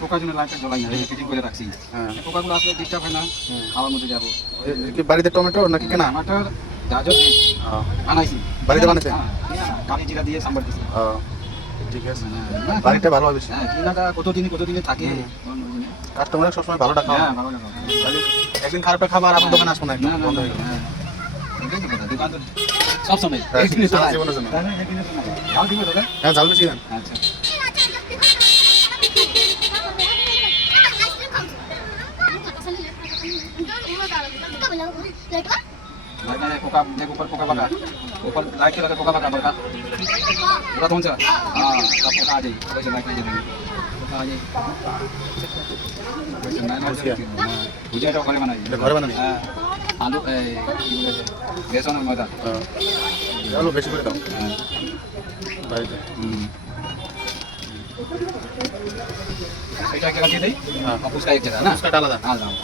পোকার জন্য লাইটটা জ্বলাই না, ফিটিং করে রাখছি। হ্যাঁ। পোকাগুলো আসলে ডিস্টার্ব হয় না, খাওয়ার মধ্যে যাবো। কি বাড়িতে টমেটো নাকি কেনা? টমাটার গাজর বানাইছি, বাড়িতে বানাইছেন? কালি জিরা দিয়ে সাম্বার দিছি। ঠিক আছে, বাড়িটা ভালো হবে। হ্যাঁ, কিনাটা কতদিনে থাকে। কাস্টমার সবসময় ভালোটা খাওয়া। হ্যাঁ, ভালো লাগে। একদিন খারাপটা খাবার আপনার দোকানে আসবো না, না, না, বন্ধ না, হয়ে গেল। হ্যাঁ। এটাই তো কথা, দোকান তো সবসময় হ্যাঁ, একদিনে সারা চলে। জীবনের জন্য। তাহলে একদিনে চলে। ঝাল দিবে দাদা? হ্যাঁ, জাল বেশি দেন। আচ্ছা। लाइट है कोका, देखो ऊपर कोका बगा, ऊपर लाइट के लगे कोका बगा बगा पूरा तो ऊंचा। हाँ, तब कोका आ जाए, वैसे लाइट नहीं जलेगी, कोका आ जाए। वैसे मैं ना भुजिया तो घरे बनाई। এটা ঘরে বানানি? हाँ, आलू बेसन और मैदा। আলু বেশি করে দাও हाँ, বাড়িতে। এটা के रख दे। हाँ। और उसका एक जगह ना, उसका डाला था। हाँ, हाँ।